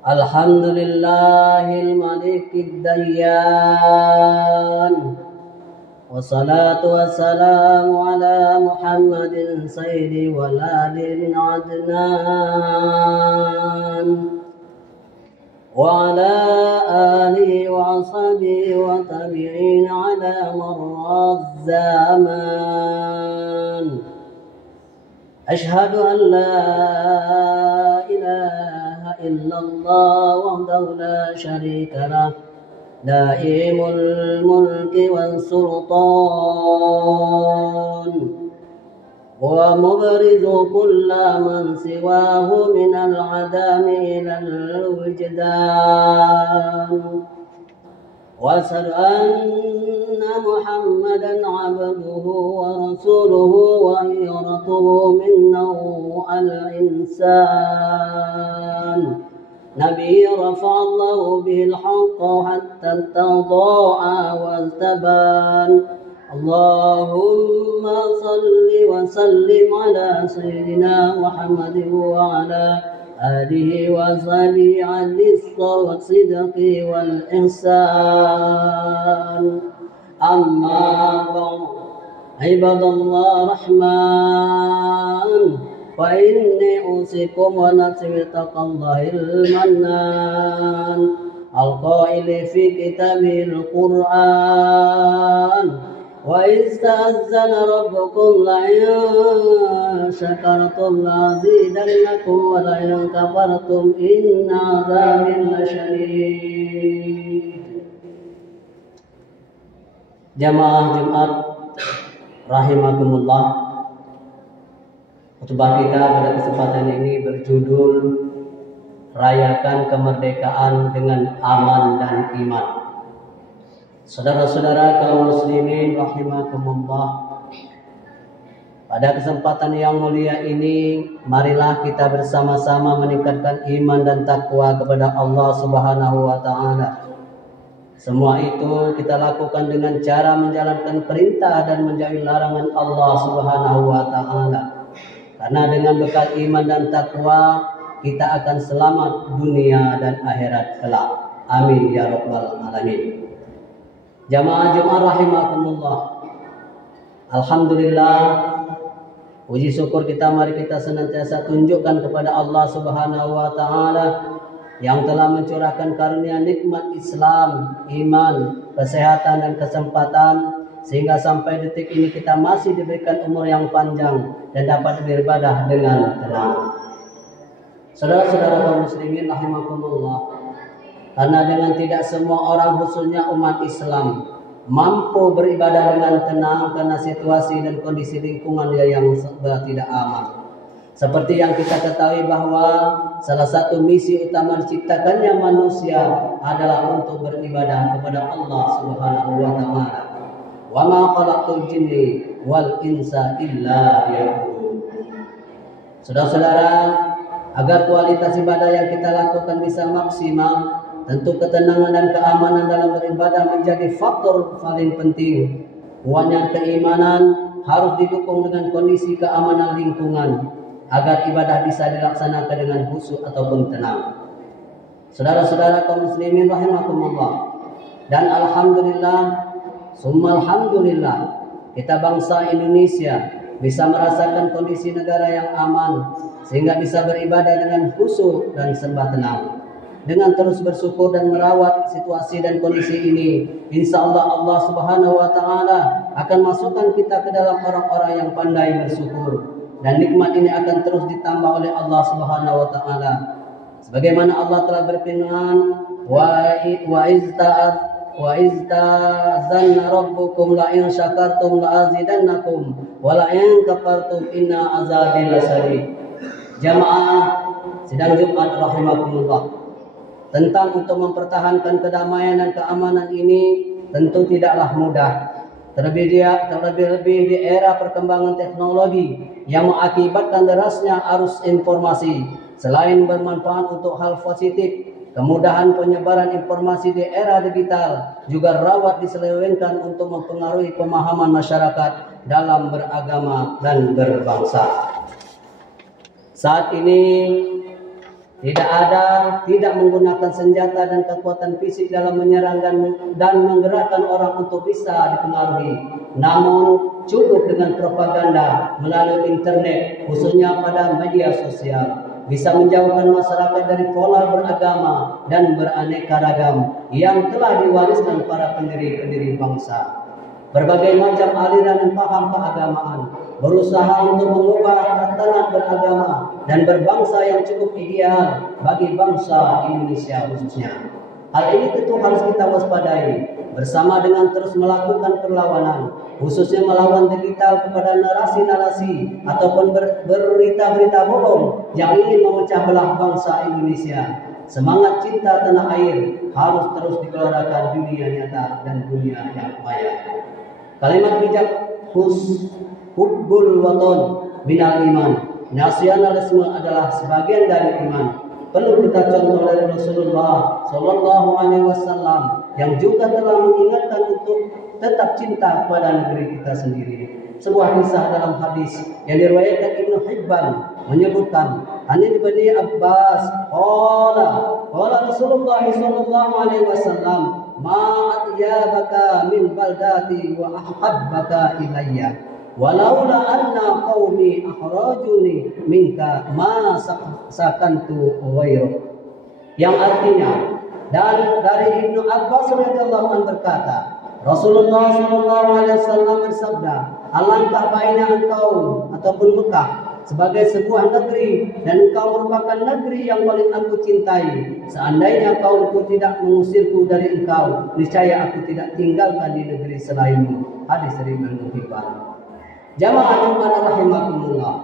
Alhamdulillahil malikid dayyan. Wassalatu wassalamu ala Muhammadin sayyidi waladin adnan wa ala alihi wa ashabihi wa tabi'in ala marraz zaman. Ashhadu an la ilaha illallah wahdahu la syarika lah دائم الملك والسلطان ومبرز كل من سواه من العدم إلى الوجدان وأشهد أن محمدا عبده ورسوله وخيرته من نوع الإنسان نبي رفع الله به الحق حتى تضاء واستبان اللهم صل وسلم على سيدنا محمد وعلى آله وصحبه على الصدق والإحسان أما بعد عباد الله رحمن وإني أوصيكم ونفسي بتقوى الله المنان القائل في كتابه القرآن وإذ تأذن ربكم لئن شكرتم لأزيدنكم ولئن كفرتم إن عذابي لشديد. Jamaah Jumat rahimakumullah, khutbah kita pada kesempatan ini berjudul Rayakan Kemerdekaan dengan Aman dan Iman. Saudara-saudara kaum muslimin rahimakumullah, pada kesempatan yang mulia ini marilah kita bersama-sama meningkatkan iman dan takwa kepada Allah Subhanahu wa taala. Semua itu kita lakukan dengan cara menjalankan perintah dan menjauhi larangan Allah Subhanahu wa taala. Karena dengan bekal iman dan takwa kita akan selamat dunia dan akhirat kelak. Amin ya rabbal alamin. Jamaah Jumat rahimakumullah. Alhamdulillah, puji syukur kita mari kita senantiasa tunjukkan kepada Allah Subhanahu wa taala yang telah mencurahkan karunia nikmat Islam, iman, kesehatan dan kesempatan sehingga sampai detik ini kita masih diberikan umur yang panjang dan dapat beribadah dengan tenang. Saudara-saudara kaum muslimin rahimakumullah, karena dengan tidak semua orang khususnya umat Islam mampu beribadah dengan tenang karena situasi dan kondisi lingkungannya yang tidak aman. Seperti yang kita ketahui bahwa salah satu misi utama diciptakannya manusia adalah untuk beribadah kepada Allah Subhanahu wa taala. Wa ma khalaqtul jinni wal insa illa liya'budun. Saudara-saudara, agar kualitas ibadah yang kita lakukan bisa maksimal, tentu ketenangan dan keamanan dalam beribadah menjadi faktor paling penting. Kuatnya keimanan harus didukung dengan kondisi keamanan lingkungan agar ibadah bisa dilaksanakan dengan khusyuk ataupun tenang. Saudara-saudara kaum muslimin rahimakumullah, dan alhamdulillah, summa alhamdulillah, kita bangsa Indonesia bisa merasakan kondisi negara yang aman sehingga bisa beribadah dengan khusyuk dan sembah tenang. Dengan terus bersyukur dan merawat situasi dan kondisi ini, insya Allah Subhanahu wa taala akan masukkan kita ke dalam orang-orang yang pandai bersyukur. Dan nikmat ini akan terus ditambah oleh Allah Subhanahu wa taala. Sebagaimana Allah telah berfirman, wa izta'azanna rabbukum la in syakartum la azidannakum wa la in kafartum inna azabi lasyadid. Jamaah sidang Jumat rahimakumullah, tentang untuk mempertahankan kedamaian dan keamanan ini tentu tidaklah mudah. terlebih-lebih di era perkembangan teknologi yang mengakibatkan derasnya arus informasi. Selain bermanfaat untuk hal positif, kemudahan penyebaran informasi di era digital juga rawan diselewengkan untuk mempengaruhi pemahaman masyarakat dalam beragama dan berbangsa. Saat ini tidak menggunakan senjata dan kekuatan fisik dalam menyerang dan menggerakkan orang untuk bisa dipengaruhi. Namun cukup dengan propaganda melalui internet, khususnya pada media sosial, bisa menjauhkan masyarakat dari pola beragama dan beraneka ragam yang telah diwariskan para pendiri bangsa. Berbagai macam aliran dan paham keagamaan berusaha untuk mengubah tatanan beragama dan berbangsa yang cukup ideal bagi bangsa Indonesia khususnya. Hal ini tentu harus kita waspadai bersama dengan terus melakukan perlawanan, khususnya melawan digital kepada narasi-narasi ataupun berita-berita bohong yang ingin memecah belah bangsa Indonesia. Semangat cinta tanah air harus terus digelorakan dunia nyata dan dunia yang maya. Kalimat bijak hubbul waton minal iman. Nasionalisme adalah sebagian dari iman. Perlu kita contoh dari Rasulullah Sallallahu Alaihi Wasallam yang juga telah mengingatkan untuk tetap cinta kepada negeri kita sendiri. Sebuah kisah dalam hadis yang diriwayatkan Ibnu Hibban menyebutkan, Ani bin Abbas qala Rasulullah Sallallahu Alaihi Wasallam, ma atyabaka min baldati wa ahabbaka ilayya walaula anna qaumi akhrajuni minka ma sakantu ghairu. Yang artinya, dan dari Ibnu Abbas radhiyallahu anhu berkata, Rasulullah sallallahu alaihi wasallam bersabda, alangkah baiknya engkau ataupun Mekah sebagai sebuah negeri dan engkau merupakan negeri yang paling aku cintai. Seandainya kaumku tidak mengusirku dari engkau, niscaya aku tidak tinggalkan di negeri selainmu. Hadis riwayat Ibnu Hibban. Jamaah Jumat rahimakumullah.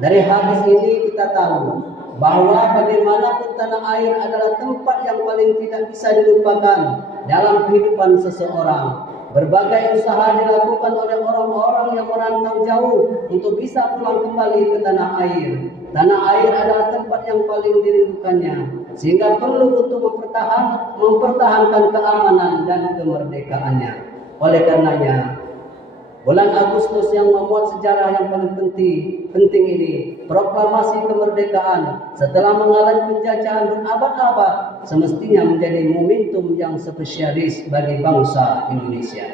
Dari hadis ini kita tahu bahwa bagaimanapun tanah air adalah tempat yang paling tidak bisa dilupakan dalam kehidupan seseorang. Berbagai usaha dilakukan oleh orang-orang yang merantau jauh untuk bisa pulang kembali ke tanah air. Tanah air adalah tempat yang paling dirindukannya, sehingga perlu untuk mempertahankan keamanan dan kemerdekaannya. Oleh karenanya, bulan Agustus yang memuat sejarah yang paling penting ini, proklamasi kemerdekaan setelah mengalami penjajahan berabad-abad, semestinya menjadi momentum yang spesialis bagi bangsa Indonesia.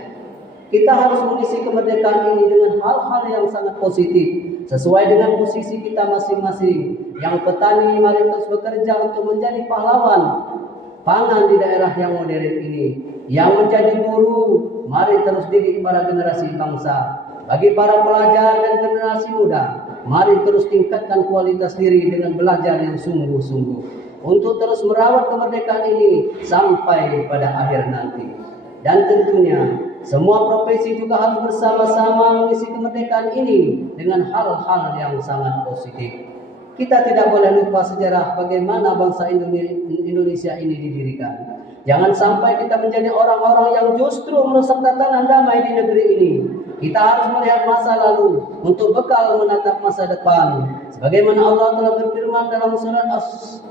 Kita harus mengisi kemerdekaan ini dengan hal-hal yang sangat positif, sesuai dengan posisi kita masing-masing. Yang petani, mari terus bekerja untuk menjadi pahlawan pangan di daerah yang modern ini. Yang menjadi guru, mari terus didik para generasi bangsa. Bagi para pelajar dan generasi muda, mari terus tingkatkan kualitas diri dengan belajar yang sungguh-sungguh untuk terus merawat kemerdekaan ini sampai pada akhir nanti. Dan tentunya semua profesi juga harus bersama-sama mengisi kemerdekaan ini dengan hal-hal yang sangat positif. Kita tidak boleh lupa sejarah bagaimana bangsa Indonesia ini didirikan. Jangan sampai kita menjadi orang-orang yang justru merusak tatanan damai di negeri ini. Kita harus melihat masa lalu untuk bekal menatap masa depan. Sebagaimana Allah telah berfirman dalam surat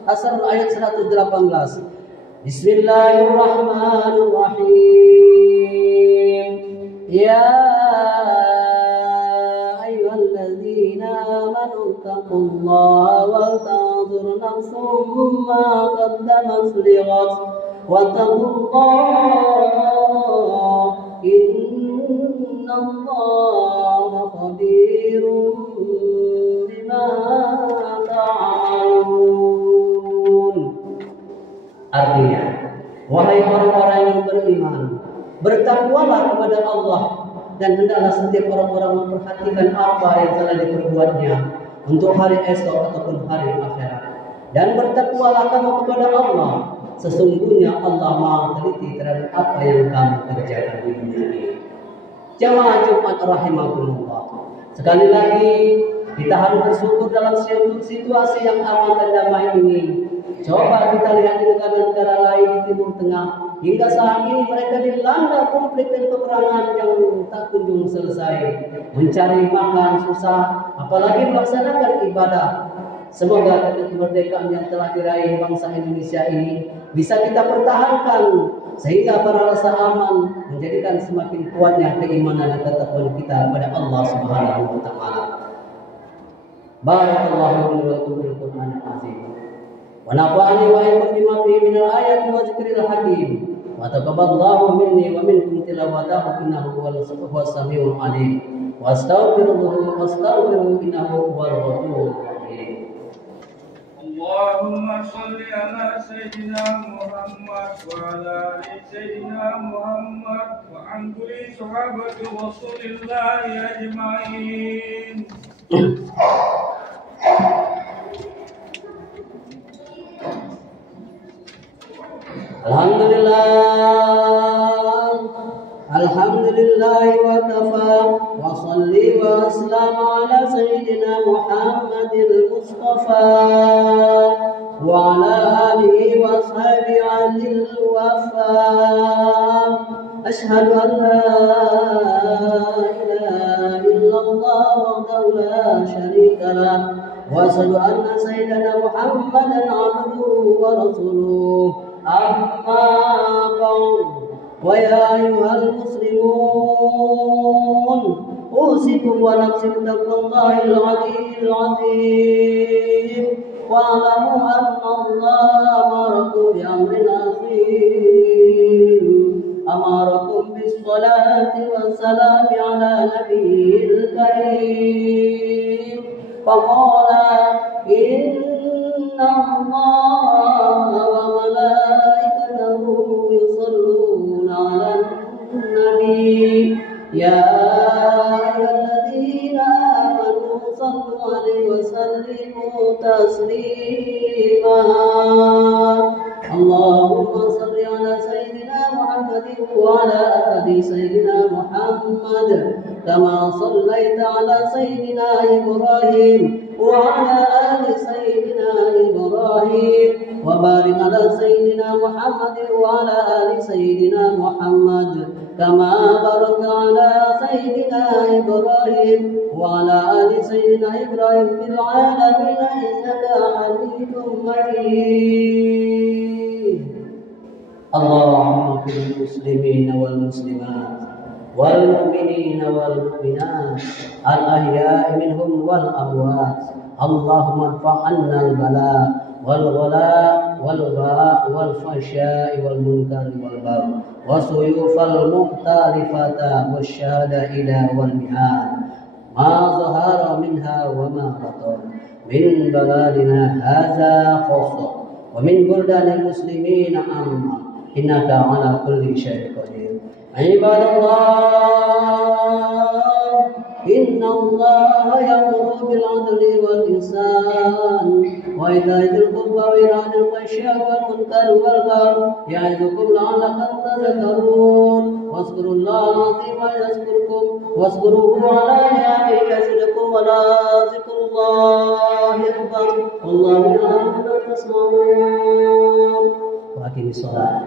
Asr ayat 118. Bismillahirrahmanirrahim. Ya ayyuhalladzina amanu taqullaha wal tanzur nafsum ma qaddamat lighad wattaqullaha innallaha khabirum bima ta'malun. Artinya, wahai orang-orang yang beriman, bertakwalah kepada Allah dan hendaklah setiap orang-orang memperhatikan apa yang telah diperbuatnya untuk hari esok ataupun hari akhirat. Dan bertakwalah kamu kepada Allah. Sesungguhnya Allah Maha teliti terhadap apa yang kamu kerjakan di dunia ini. Jamaah Jumat rahimakumullah. Sekali lagi kita harus bersyukur dalam situasi yang aman dan damai ini. Coba kita lihat di negara-negara lain di Timur Tengah hingga saat ini mereka dilanda konflik dan peperangan yang tak kunjung selesai. Mencari makan susah, apalagi melaksanakan ibadah. Semoga kemerdekaan yang telah diraih bangsa Indonesia ini bisa kita pertahankan sehingga para rasa aman menjadikan semakin kuatnya keimanan dan ketakwaan kita kepada Allah Subhanahu wa taala. Barakallahu li wa lakum fil Qur'anil azim. Wa nafa'ani wa iyyakum bima fihi minal ayati wa dzikril hakim. Wa taqabbalallahu minni wa minkum tilawatahu innahu huwas samiul alim. Wastaghfiruhu innahu huwal ghafurur rahim. Allahumma shalli ala sayyidina Muhammad wa ala ali sayyidina Muhammad wa an kulli sahabati Rasulillahi ajma'in. Alhamdulillah wa kafa wa salli wa aslam ala sayyidina Muhammadil Mustafa wa ala alihi wa ashabihi al-wafa. Ashhadu an la ilaha illallah wahdahu la syarika lah wa ashhadu anna sayyidina Muhammadan abduhu wa rasuluh. Amma ba'd. ويا أيها المسلمون أوصيكم ونفسي بتقوى الله العلي العظيم واعلموا أن الله أمركم بأمر عظيم أمركم بالصلاة والسلام على نبيه الكريم فقال إن الله وملائكته يصلون على النبي يا أيها الذين آمنوا صلوا عليه وسلموا تسليما اللهم صل على سيدنا محمد وعلى آل سيدنا محمد كما صليت على سيدنا إبراهيم وعلى آل سيدنا إبراهيم وبارك على سيدنا محمد وعلى آل سيدنا محمد كما باركت على سيدنا إبراهيم وعلى آل سيدنا إبراهيم في العالمين إنك حميد مجيد. اللهم اغفر للمسلمين والمسلمات والمؤمنين والمؤمنات الأحياء منهم والأموات. اللهم ارفع عنا البلاء والغلاء والغاء والفحشاء والمنكر والبغي والسيوف المختلفة والشهداء والمهان ما ظهر منها وما بطن من بلادنا هذا خاصة ومن بلدان المسلمين عامة إنك على كل شيء قدير. عباد الله إن الله يأمر بالعدل والإحسان وإيتاء ذي القربى وينهى عن الفحشاء والمنكر والبغي يعظكم لعلكم تذكرون. واذكروا الله العظيم يذكركم واذكروه على نعمه يزدكم ولذكر الله أكبر والله يعلم ما تسمعون. وأقم الصلاة.